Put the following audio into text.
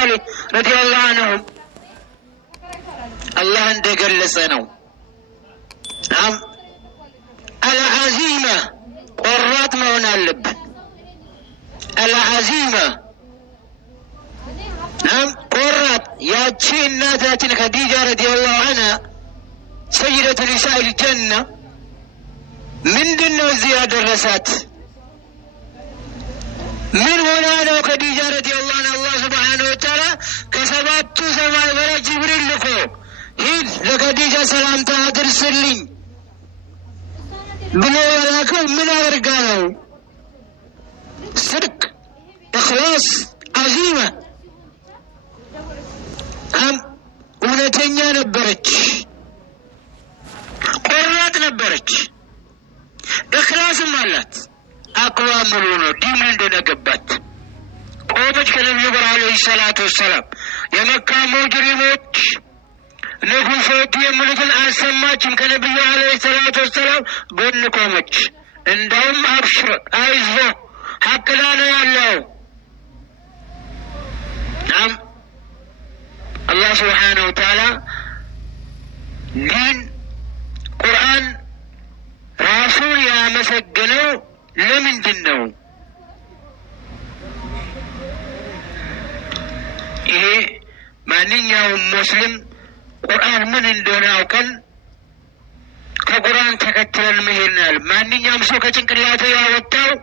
صالح رضي الله عنهم الله عندك اللسانو نعم العزيمة قرات ما ونالب العزيمة نعم قرات يا تشين ناتاتنا خديجة رضي الله عنها سيدة نساء الجنة من دون زيادة الرسات من هنا لو خديجة رضي الله عنها الله سبحانه وتعالى كسبات سماء ولا جبريل لكو هيد لخديجة سلام تادرس اللين بلو ولكن من أرقاله صدق إخلاص عزيمة እውነተኛ ነበረች ቆራጥ ነበረች እخلاصም አላት አቋምሩ ነው ዲን እንደነገባት ቆመች ከነብዩ ጋር አለይሂ ሰላቱ ወሰላም የመካ ሙጅሪሞች ንጉሶች የሚሉትን አሰማችም ከነብዩ አለይሂ ሰላቱ ወሰላም ጎን ቆመች እንደውም አብሽር አይዞ ሐቅ ላይ ያለው ናም الله سبحانه وتعالى دين قرآن رسول يا مسجنو لمن دنو إيه ما نياهم مسلم قرآن من دونه كان كقرآن تكتل المهنال ما نياهم سوكا تنكرياته يا وطاو